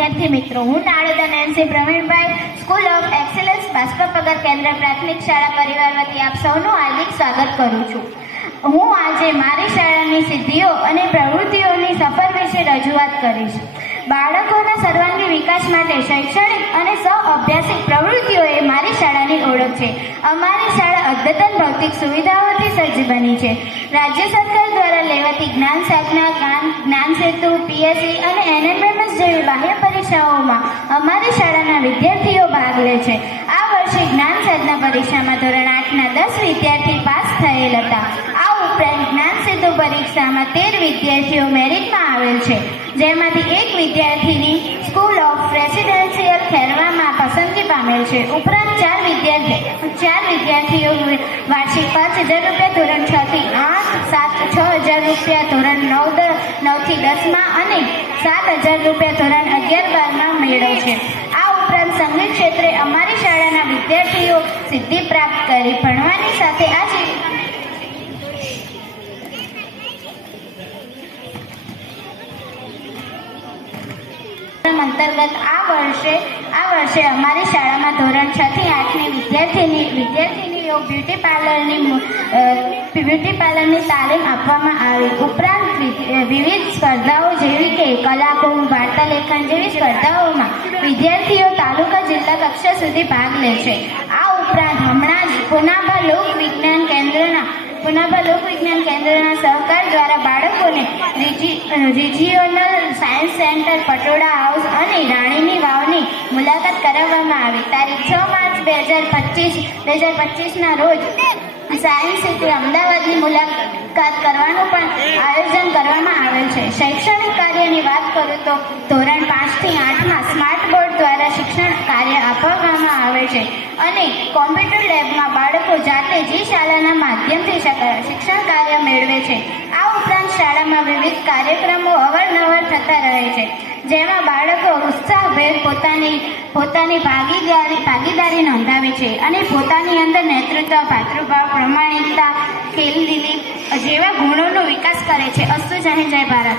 વિદ્યાર્થી મિત્રો, હું Naloda Nancy Pravinbhai school of excellence બાષ્પપગર કેન્દ્ર પ્રાથમિક શાળા પરિવાર વતી આપ સૌનું હાર્દિક સ્વાગત કરું છું. હું આજે મારી શાળાની સિદ્ધિઓ અને પ્રવૃત્તિઓની સફર વિશે રજૂઆત કરીશ. બાળકોના સર્વાંગી વિકાસ માટે શૈક્ષણિક અને સહ-અભ્યાસિક પ્રવૃત્તિઓ એ મારી શાળાની ઓળખ છે. અમારી શાળા અદ્યતન ભૌતિક સુવિધાઓથી સજ્જ બની છે. રાજ્ય સરકાર દ્વારા લેવાતી જ્ઞાન સાધના, જ્ઞાન સેતુ, પીએસસી અને એનએમએમએસ જેવી બાહ્ય પરીક્ષાઓમાં અમારી શાળાના વિદ્યાર્થીઓ ભાગ લે છે. આ વર્ષે જ્ઞાન સાધના પરીક્ષામાં ધોરણ 8ના 10 વિદ્યાર્થી પાસ થયેલ હતા. આ ઉપરાંત જ્ઞાન સેતુ પરીક્ષામાં 13 વિદ્યાર્થીઓ મેરિટમાં આવેલ છે, જેમાંથી એક વિદ્યાર્થીની સ્કૂલ ઓફ રેસિડેન્શિયલ ખેરવામાં પસંદગી પામેલ છે. ઉપરાંત 4 વિદ્યાર્થીઓ વાર્ષિક 5,000 રૂપિયા ધોરણ 6 થી 8, 6,000 રૂપિયા ધોરણ 9 થી 10માં અને 7,000 રૂપિયા ધોરણ 11-12માં મેળવે છે. આ ઉપરાંત સંગીત ક્ષેત્રે અમારી શાળાના વિદ્યાર્થીઓ સિદ્ધિ પ્રાપ્ત કરી ભણવાની સાથે અંતર્ગત આ વર્ષે અમારી શાળામાં ધોરણ 6 થી 8ની વિદ્યાર્થીનીઓ બ્યુટી પાર્લરની તાલીમ આપવામાં આવી. ઉપરાંત વિવિધ સ્પર્ધાઓ જેવી કે કલાકુંભ, વાર્તાલેખન જેવી સ્પર્ધાઓમાં વિદ્યાર્થીઓ તાલુકા જિલ્લા કક્ષા સુધી ભાગ લે છે. આ ઉપરાંત હમણાં જ પુનાભા લોકવિજ્ઞાન કેન્દ્રના સહકાર દ્વારા બાળકોને regional science centre, patola house અને રાણીની વાવની મુલાકાત કરાવવામાં આવી. તારીખ 6 માર્ચ 2025ના રોજ સાયન્સ સિટી અમદાવાદની મુલાકાત કરવાનું પણ આયોજન કરવામાં આવેલ છે. શૈક્ષણિક કાર્યની વાત કરું તો ધોરણ 5 થી 8માં સ્માર્ટ બોર્ડ દ્વારા શિક્ષણ કાર્ય આપવામાં આવે છે અને કોમ્પ્યુટર લેબમાં બાળકો જાતે જ શાળાના માધ્યમથી શિક્ષણ કાર્ય મેળવે છે. આ ઉપરાંત શાળામાં વિવિધ કાર્યક્રમો અવારનવાર થતા રહે છે, જેમાં બાળકો ઉત્સાહભેર પોતાની ભાગીદારી નોંધાવે છે અને પોતાની અંદર નેતૃત્વ, ભાતૃભાવ, પ્રમાણિકતા, ખેલદિલી જેવા ગુણોનો વિકાસ કરે છે. અસ્તુ. જય ભારત.